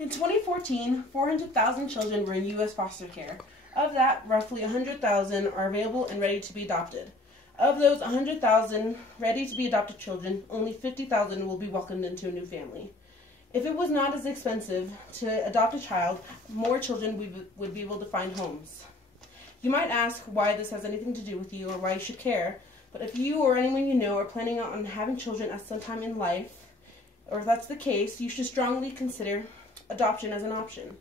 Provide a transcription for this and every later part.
In 2014, 400,000 children were in U.S. foster care. Of that, roughly 100,000 are available and ready to be adopted. Of those 100,000 ready-to-be-adopted children, only 50,000 will be welcomed into a new family. If it was not as expensive to adopt a child, more children would be able to find homes. You might ask why this has anything to do with you or why you should care, but if you or anyone you know are planning on having children at some time in life, or if that's the case, you should strongly consider adoption as an option.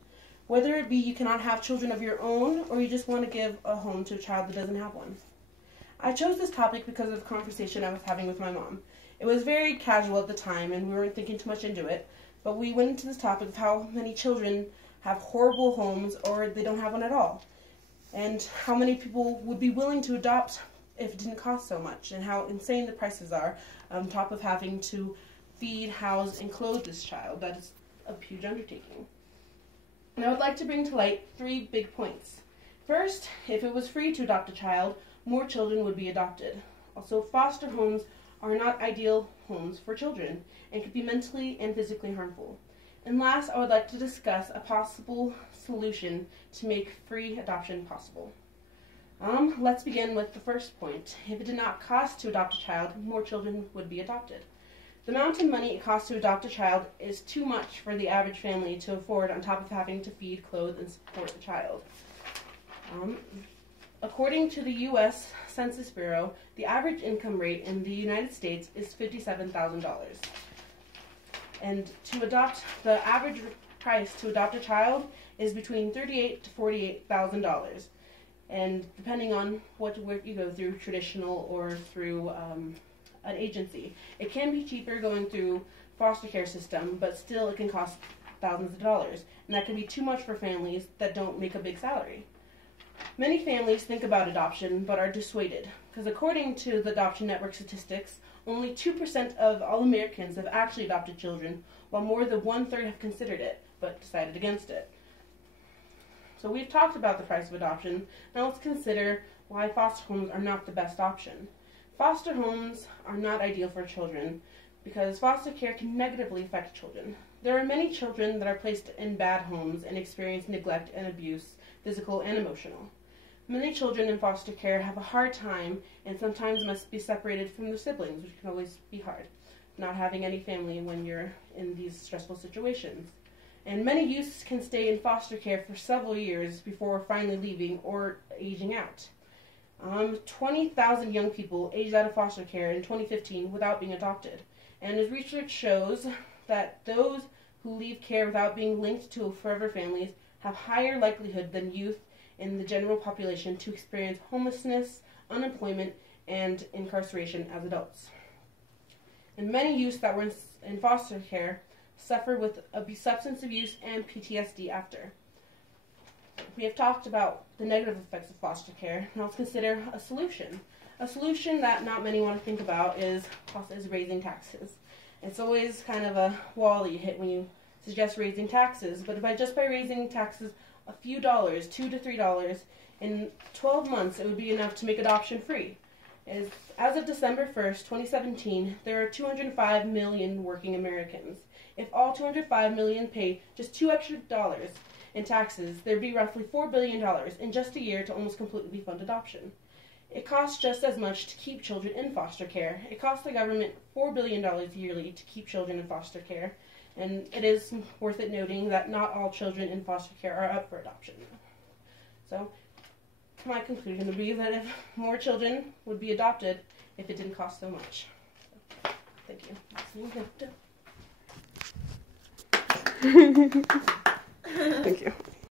Whether it be you cannot have children of your own, or you just want to give a home to a child that doesn't have one. I chose this topic because of the conversation I was having with my mom. It was very casual at the time, and we weren't thinking too much into it, but we went into this topic of how many children have horrible homes or they don't have one at all, and how many people would be willing to adopt if it didn't cost so much, and how insane the prices are, on top of having to feed, house, and clothe this child. That is a huge undertaking. And I would like to bring to light 3 big points. First, if it was free to adopt a child, more children would be adopted. Also, foster homes are not ideal homes for children and could be mentally and physically harmful. And last, I would like to discuss a possible solution to make free adoption possible. Let's begin with the first point. If it did not cost to adopt a child, more children would be adopted. The amount of money it costs to adopt a child is too much for the average family to afford, on top of having to feed, clothe, and support the child. According to the U.S. Census Bureau, the average income rate in the United States is $57,000. And the average price to adopt a child is between $38,000 to $48,000. And depending on what work you go through, traditional or through an agency. It can be cheaper going through foster care system, but still it can cost thousands of dollars. And that can be too much for families that don't make a big salary. Many families think about adoption, but are dissuaded, because according to the Adoption Network statistics, only 2% of all Americans have actually adopted children, while more than 1/3 have considered it, but decided against it. So we've talked about the price of adoption. Now let's consider why foster homes are not the best option. Foster homes are not ideal for children, because foster care can negatively affect children. There are many children that are placed in bad homes and experience neglect and abuse, physical and emotional. Many children in foster care have a hard time and sometimes must be separated from their siblings, which can always be hard, not having any family when you're in these stressful situations. And many youths can stay in foster care for several years before finally leaving or aging out. 20,000 young people aged out of foster care in 2015 without being adopted. And as research shows that those who leave care without being linked to forever families have higher likelihood than youth in the general population to experience homelessness, unemployment, and incarceration as adults. And many youths that were in foster care suffer with substance abuse and PTSD after. We have talked about the negative effects of foster care. Now let's consider a solution. A solution that not many want to think about is raising taxes. It's always kind of a wall that you hit when you suggest raising taxes, but by raising taxes a few dollars, $2 to $3, in 12 months it would be enough to make adoption free. As of December 1st, 2017, there are 205 million working Americans. If all 205 million paid just $2 extra in taxes, there'd be roughly $4 billion in just a year to almost completely fund adoption. It costs just as much to keep children in foster care. It costs the government $4 billion yearly to keep children in foster care, and it is worth it noting that not all children in foster care are up for adoption. So, my conclusion would be that if more children would be adopted if it didn't cost so much. So, thank you. Thank you.